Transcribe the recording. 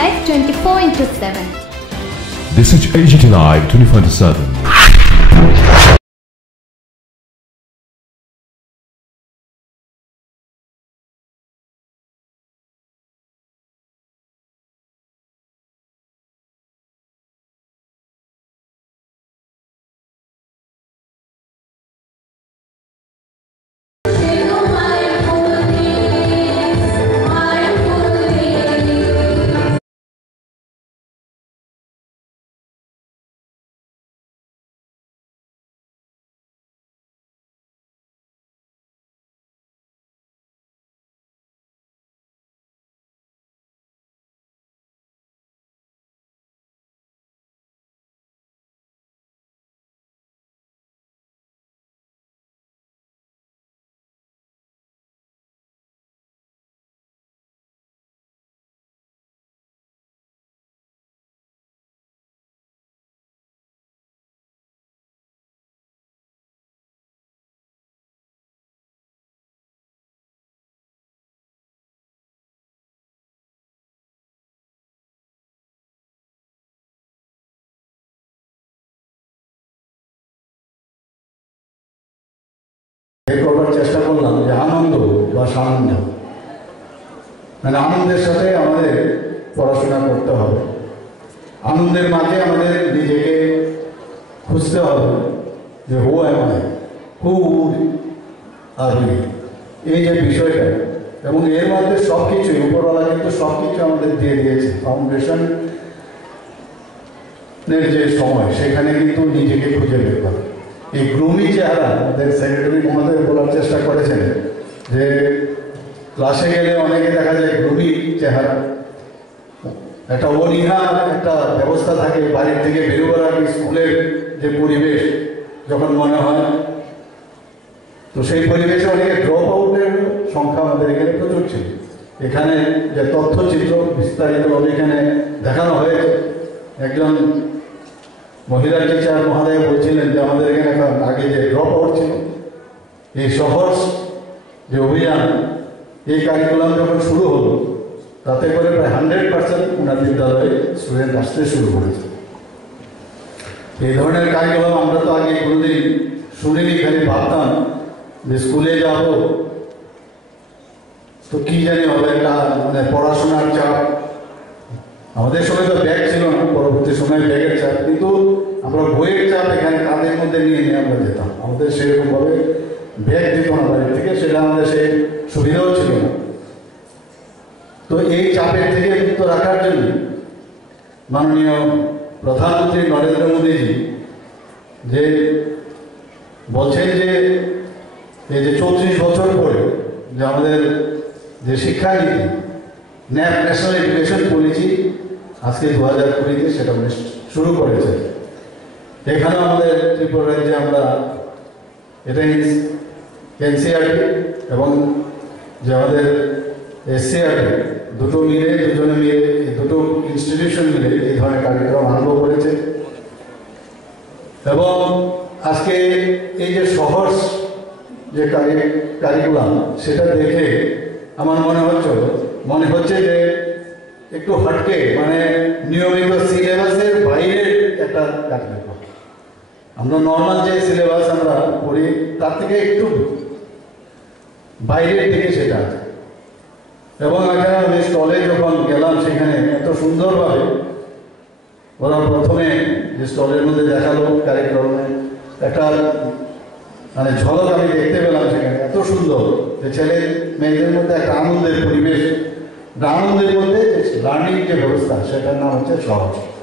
Live 24/7. This is AGT Live 24/7. করবার চেষ্টা করলাম যে আনন্দ বা সানন্দ, মানে আনন্দের সাথে আমাদের পড়াশোনা করতে হবে, আনন্দের মাঝে আমাদের নিজেকে খুঁজতে হবে যে হু এম আই, হু আর এই যে বিষয়টা, এবং এর মধ্যে সব কিছুই উপরওয়ালা কিন্তু সব কিছু আমাদের দিয়ে দিয়েছে। ফাউন্ডেশন যে সময় সেখানে কিন্তু নিজেকে খুঁজে বের করে। এই গ্রুমি চেহারা আমাদের সেক্রেটারি মহোদয় বলার চেষ্টা করেছেন যে ক্লাসে গেলে অনেকে দেখা যায় গ্রুমি চেহারা, একটা অনীহা একটা ব্যবস্থা থাকে বাড়ির থেকে বেরোবার আগে স্কুলের যে পরিবেশ যখন মনে হয়, তো সেই পরিবেশে অনেকে ড্রপ আউটের সংখ্যা আমাদের এখানে প্রচুর ছিল। এখানে যে তথ্যচিত্র বিস্তারিতভাবে এখানে দেখানো হয়েছে, একজন মহিলা টিচার মহোদয় বলছিলেন যে আমাদের এখানে এখন আগে যে ড্রপ আউট ছিল, এই সহজ যে অভিযান, এই কারিকুলাম যখন শুরু হলো তাতে করে প্রায় 100% ওনার বিদ্যালয়ে স্টুডেন্ট আসতে শুরু করেছে। এই ধরনের কারিকুলাম আমরা তো আগে কোনোদিন শুনিনি, খালি ভাবতাম যে স্কুলে যাব তো কি জানি হবে, একটা মানে পড়াশোনার চাপ। আমাদের সময় তো ব্যাগ ছিল না, পরবর্তী সময় ব্যাগের চাপ, কিন্তু আমরা বইয়ের চাপ এখানে কাঁধের মধ্যে নিয়ে আমরা যেতাম। আমাদের সেরকমভাবে ব্যাগ দিত না বাড়ির থেকে, সেটা আমাদের সেই সুবিধাও ছিল না। তো এই চাপের থেকে মুক্ত রাখার জন্য মাননীয় প্রধানমন্ত্রী নরেন্দ্র মোদীজি যে বলছেন যে এই যে 34 বছর পরে যে আমাদের যে শিক্ষানীতি ন্যাপ, ন্যাশনাল এডুকেশন পলিসি আজকে 2020-তে সেটা শুরু করেছে। এখানে আমাদের ত্রিপুরা রাজ্যে আমরা এটা এনসিআরটি এবং যে আমাদের এসসিআরটি দুজনে মিলে দুটো ইনস্টিটিউশন মিলে এই ধরনের কার্যক্রম আরম্ভ করেছে। এবং আজকে এই যে সহজ যে কারিকুলাম সেটা দেখে আমার মনে হচ্ছে যে একটু হটকে, মানে নিয়মিত সিলেবাসের বাইরের একটা কারিকুলাম। আমরা নর্মাল যে সিলেবাস আমরা পড়ি তার থেকে একটু বাইরের দিকে সেটা আছে। এবং এখানে আমি স্টলে যখন গেলাম সেখানে এত সুন্দরভাবে ওরা প্রথমে যে স্টলের মধ্যে দেখালো কারিকুলামে একটা মানে ঝলক আমি দেখতে পেলাম সেখানে, এত সুন্দর যে ছেলে মেয়েদের মধ্যে একটা আনন্দের পরিবেশ, আনন্দের মধ্যে লার্নিং যে ব্যবস্থা সেটার নাম হচ্ছে সহজ।